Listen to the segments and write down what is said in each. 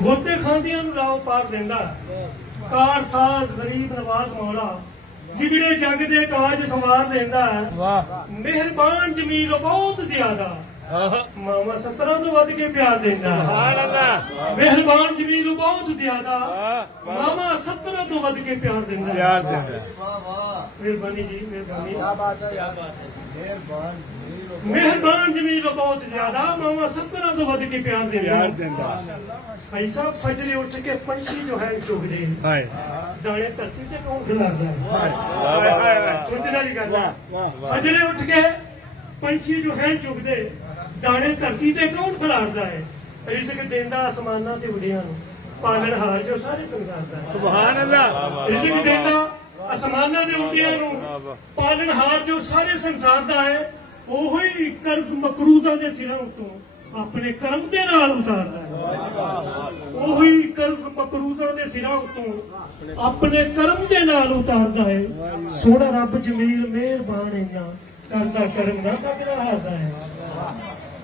वोटे खांदियां नूं राव पार देंदा कार साज गरीब नवाज मौला जिगड़े जग दे काज संवार देंदा मेहरबान जमील बहुत ज्यादा मामा 17 तो वध के प्यार देंदा मेहरबान जमील बहुत ज्यादा मामा 17 तो वध के प्यार देंदा मेहरबानी जी मेहरबान जमील बहुत ज्यादा मामा 17 तो वध के प्यार देंदा भाई साहब फजरे उठ के पंछी जो है चुगदे दाने धरती ते कौन खिलारदा है सोचने वाली गल है फजरे उठ के पंछी जो है चुगदे दाने धरती ते कौन खिलारदा है रिज़्क देंदा आसमानां ते उड़ियां नूं पालनहार जो सारे संसार दा है सुभान अल्लाह रिज़्क देंदा आसमानां ते उड़ियां नूं पालनहार जो सारे संसार दा है ओही कर्ज मकरूज़ां दे सिरां उतों अपने कर्म दे नाल उतारदा है ओही कर्ज मकरूज़ां दे सिरां उतों अपने कर्म दे नाल उतारदा है सोहना रब जमील मेहरबान इन्ना करदा कर्म ना सकदा हारदा है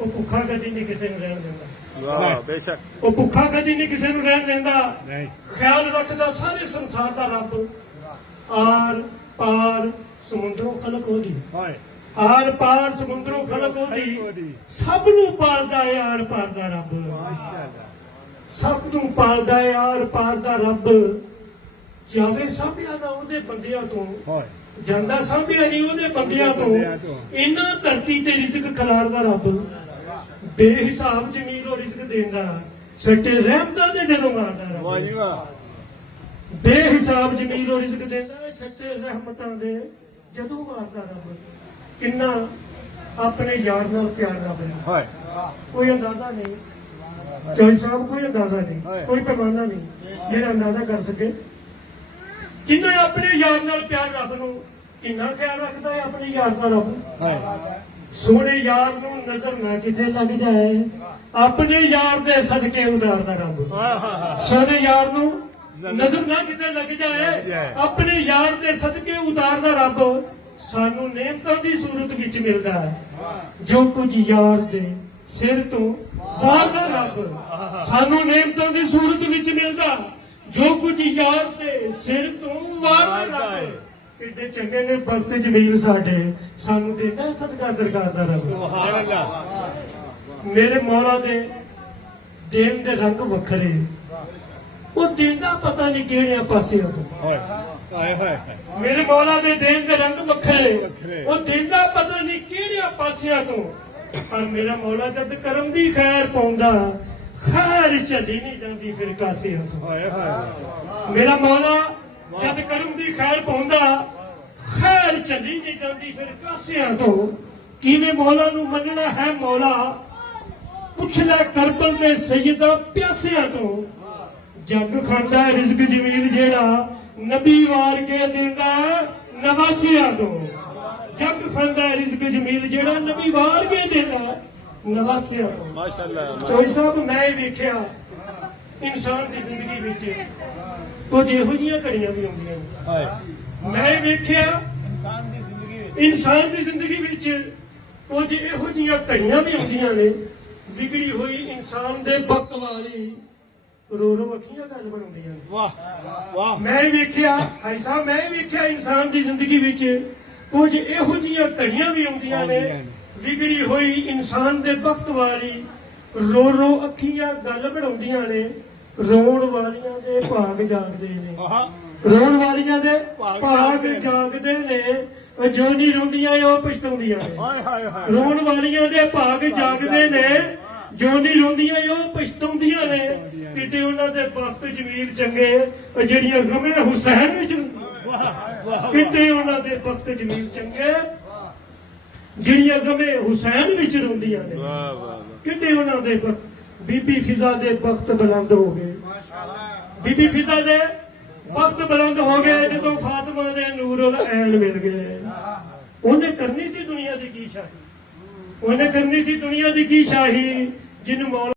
ਉਹ ਭੁੱਖਾ ਕਦੀ ਨਹੀਂ ਕਿਸੇ ਨੂੰ ਰਹਿਣ ਦਿੰਦਾ ਵਾਹ ਬੇਸ਼ੱਕ ਉਹ ਭੁੱਖਾ ਕਦੀ ਨਹੀਂ ਕਿਸੇ ਨੂੰ ਰਹਿਣ ਦਿੰਦਾ ਨਹੀਂ ਖਿਆਲ ਰੱਖਦਾ ਸਾਰੇ ਸੰਸਾਰ ਦਾ ਰੱਬ ਆਰ ਪਾਰ ਸਮੁੰਦਰੋਂ ਖਲਕ ਉਹਦੀ ਹਾਏ ਆਰ ਪਾਰ ਸਮੁੰਦਰੋਂ ਖਲਕ ਉਹਦੀ ਸਭ ਨੂੰ ਪਾਲਦਾ ਹੈ ਆਰ ਪਾਰ ਦਾ ਰੱਬ ਮਾਸ਼ਾਅੱਲਾ ਸਭ ਨੂੰ ਪਾਲਦਾ ਹੈ ਆਰ ਪਾਰ ਦਾ ਰੱਬ ਜਾਵੇ ਸਾਂਭਿਆ ਨਾ ਉਹਦੇ ਬੰਦਿਆਂ ਤੋਂ ਹਾਏ ਜਾਂਦਾ ਸਾਂਭਿਆ ਨਹੀਂ ਉਹਦੇ ਬੰਦਿਆਂ ਤੋਂ ਇਹਨਾਂ ਧਰਤੀ ਤੇ ਰਿਜ਼ਕ ਖਿਲਾਰਦਾ ਰੱਬ ਬੇਹਿਸਾਬ ਜ਼ਮੀਨ ਉਹ ਰਿਜ਼ਕ ਦਿੰਦਾ ਸੱਟੇ ਰਹਿਮਤਾਂ ਦੇ ਜਦੋਂ ਮਾਰਦਾ ਰੱਬ ਵਾਹ ਜੀ ਵਾਹ ਬੇਹਿਸਾਬ ਜ਼ਮੀਨ ਉਹ ਰਿਜ਼ਕ ਦਿੰਦਾ ਸੱਟੇ ਰਹਿਮਤਾਂ ਦੇ ਜਦੋਂ ਮਾਰਦਾ ਰੱਬ ਕਿੰਨਾ ਆਪਣੇ ਯਾਰ ਨਾਲ ਪਿਆਰ ਰੱਬ ਕੋਈ ਅੰਦਾਜ਼ਾ ਨਹੀਂ ਚੌਧਰੀ ਸਾਹਿਬ ਕੋਈ ਅੰਦਾਜ਼ਾ ਨਹੀਂ ਕੋਈ ਪੈਮਾਨਾ ਨਹੀਂ ਜਿਹੜਾ ਅੰਦਾਜ਼ਾ ਕਰ ਸਕੇ ਕਿੰਨਾ ਆਪਣੇ ਯਾਰ ਨਾਲ ਪਿਆਰ ਰੱਬ ਨੂੰ ਕਿੰਨਾ ਖਿਆਲ ਰੱਖਦਾ ਹੈ ਆਪਣੇ ਯਾਰ ਦਾ ਰੱਬ ਸੋਹਣੇ ਯਾਰ ਨੂੰ ਨਜ਼ਰ ਨਾ ਕਿਤੇ ਲੱਗ ਜਾਏ ਆਪਣੇ ਯਾਰ ਦੇ ਸਦਕੇ ਉਤਾਰਦਾ ਰੱਬ ਸੋਹਣੇ ਯਾਰ ਨੂੰ ਨਜ਼ਰ ਨਾ ਕਿਤੇ ਲੱਗ ਜਾਏ ਆਪਣੇ ਯਾਰ ਦੇ ਸਦਕੇ ਉਤਾਰਦਾ ਰੱਬ ਸਾਨੂੰ ਨੇਮਤਾਂ ਦੀ ਸੂਰਤ ਵਿੱਚ ਮਿਲਦਾ ਹੈ ਜੋ ਕੁਝ ਯਾਰ ਦੇ ਸਿਰ ਤੋਂ ਵਾਰਦਾ ਰੱਬ ਸਾਨੂੰ ਨੇਮਤਾਂ ਦੀ ਸੂਰਤ ਵਿੱਚ ਮਿਲਦਾ ਜੋ ਕੁਝ ਯਾਰ ਦੇ ਸਿਰ ਤੋਂ ਵਾਰਦਾ ਰੱਬ ਕਿੱਡੇ ਚੰਗੇ ਨੇ ਭਗਤ ਜਮੀਲ ਸਾਡੇ ਸਾਨੂੰ ਦਿੰਦਾ ਸਦਕਾ ਸਰਕਾਰ ਦਾ ਰੱਬ ਸੁਭਾਨ ਅੱਲਾਹ ਮੇਰੇ ਮੌਲਾ ਦੇ ਦੇਣ ਦੇ ਰੰਗ ਵੱਖਰੇ ਉਹ ਦਿੰਦਾ ਪਤਾ ਨਹੀਂ ਕਿਹੜਿਆਂ ਪਾਸਿਆਂ ਤੋਂ ਹਾਏ ਹਾਏ ਮੇਰੇ ਮੌਲਾ ਦੇ ਦੇਣ ਦੇ ਰੰਗ ਵੱਖਰੇ ਉਹ ਦਿੰਦਾ ਪਤਾ ਨਹੀਂ ਕਿਹੜਿਆਂ ਪਾਸਿਆਂ ਤੋਂ ਪਰ ਮੇਰਾ ਮੌਲਾ ਜਦ ਕਰਮ ਦੀ ਖੈਰ ਪਾਉਂਦਾ ਖੈਰ ਚੱਲੀ ਨਹੀਂ ਜਾਂਦੀ ਫਿਰ ਕਾਸਿਆਂ ਤੋਂ ਹਾਏ ਹਾਏ ਮੇਰਾ ਮੌਲਾ ਜਦ ਕਰਮ ਦੀ ਖੈਰ ਪਾਉਂਦਾ ਖੈਰ ਚੱਲੀ ਨਹੀਂ ਜਾਂਦੀ ਫਿਰ ਕਾਸਿਆਂ ਤੋਂ ਕਿਵੇਂ ਮੌਲਾ ਨੂੰ ਮੰਨਣਾ ਹੈ ਮੌਲਾ ਪੁੱਛ ਲੈ ਕਰਬਲ ਦੇ ਸੈਯਦਾ ਪਿਆਸਿਆਂ ਤੋਂ ਜੱਗ ਖਾਂਦਾ ਰਿਜ਼ਕ ਜ਼ਮੀਨ ਜਿਹੜਾ ਨਬੀ ਵਾਰ ਕੇ ਦਿੰਦਾ ਨਵਾਸੀਆਂ ਤੋਂ ਜੱਗ ਖਾਂਦਾ ਰਿਜ਼ਕ ਜ਼ਮੀਨ ਜਿਹੜਾ ਨਬੀ ਵਾਰ ਕੇ ਦਿੰਦਾ ਨਵਾਸੀਆਂ ਤੋਂ ਮਾਸ਼ਾਅੱਲਾ ਚੌਧਰੀ ਸਾਹਿਬ ਮੈਂ ਵੇਖਿਆ ਇਨਸਾਨ ਦੀ ਜ਼ਿੰਦਗੀ ਵਿੱਚ ਕੁਝ ਇਹੋ ਜਿਹੀਆਂ ਘੜੀਆਂ ਵੀ ਆਉਂਦੀਆਂ ਨੇ ਮੈਂ ਵੇਖਿਆ ਇਨਸਾਨ ਦੀ ਜ਼ਿੰਦਗੀ ਵਿੱਚ ਕੁਝ ਇਹੋ ਜਿਹੀਆਂ ਘੜੀਆਂ ਵੀ ਆਉਂਦੀਆਂ ਨੇ ਵਿਗੜੀ ਹੋਈ ਇਨਸਾਨ ਦੇ ਵਕਤ ਵਾਲੀ ਰੋ ਰੋ ਅੱਖੀਆਂ ਗੱਲ ਬਣਾਉਂਦੀਆਂ ਨੇ ਵਾਹ ਵਾਹ ਮੈਂ ਵੇਖਿਆ ਭਾਈ ਸਾਹਿਬ ਮੈਂ ਵੇਖਿਆ ਇਨਸਾਨ ਦੀ ਜ਼ਿੰਦਗੀ ਵਿੱਚ ਕੁਝ ਇਹੋ ਜਿਹੀਆਂ ਘੜੀਆਂ ਵੀ ਆਉਂਦੀਆਂ ਨੇ ਵਿਗੜੀ ਹੋਈ ਇਨਸਾਨ ਦੇ ਵਕਤ ਵਾਲੀ ਰੋ ਰੋ ਅੱਖੀਆਂ ਗੱਲ ਬਣਾਉਂਦੀਆਂ ਨੇ ਰੋਣ ਵਾਲੀਆਂ ਦੇ ਭਾਗ ਜਾਗਦੇ ਨੇ ਰੋਣ ਵਾਲੀਆਂ ਦੇ ਭਾਗ ਜਾਗਦੇ ਨੇ ਜੋ ਨਹੀਂ ਰੋਂਦੀਆਂ ਉਹ ਪਛਤਾਉਂਦੀਆਂ ਨੇ ਰੋਣ ਵਾਲੀਆਂ ਦੇ ਭਾਗ ਜਾਗਦੇ ਨੇ ਜੋ ਨਹੀਂ ਰੋਂਦੀਆਂ ਉਹ ਪਛਤਾਉਂਦੀਆਂ ਨੇ ਕਿਤੇ ਉਹਨਾਂ ਦੇ ਵਕਤ ਜ਼ਮੀਰ ਚੰਗੇ ਜਿਹੜੀਆਂ ਗਮੇ ਹੁਸੈਨ ਵਿੱਚ ਕਿਤੇ ਉਹਨਾਂ ਦੇ ਵਕਤ ਜ਼ਮੀਰ ਚੰਗੇ ਜਿਹੜੀਆਂ ਗਮੇ ਹੁਸੈਨ ਵਿੱਚ ਰੋਂਦੀਆਂ ਨੇ ਕਿਤੇ ਉਹਨਾਂ ਦੇ ਬੀਬੀ ਫਿਜ਼ਾ ਦੇ ਵਕਤ ਬੁਲੰਦ ਹੋ ਗਏ ਬੀਬੀ ਫਿਜ਼ਾ ਦੇ ਵਕਤ ਬੁਲੰਦ ਹੋ ਗਏ ਜਦੋਂ ਫਾਤਿਮਾ ਦੇ ਨੂਰੁਲ ਐਨ ਮਿਲ ਗਏ ਉਹਨੇ ਕਰਨੀ ਸੀ ਦੁਨੀਆ ਦੀ ਕੀ ਸ਼ਾਹੀ ਉਹਨੇ ਕਰਨੀ ਸੀ ਦੁਨੀਆ ਦੀ ਕੀ ਸ਼ਾਹੀ ਜਿਹਨੂੰ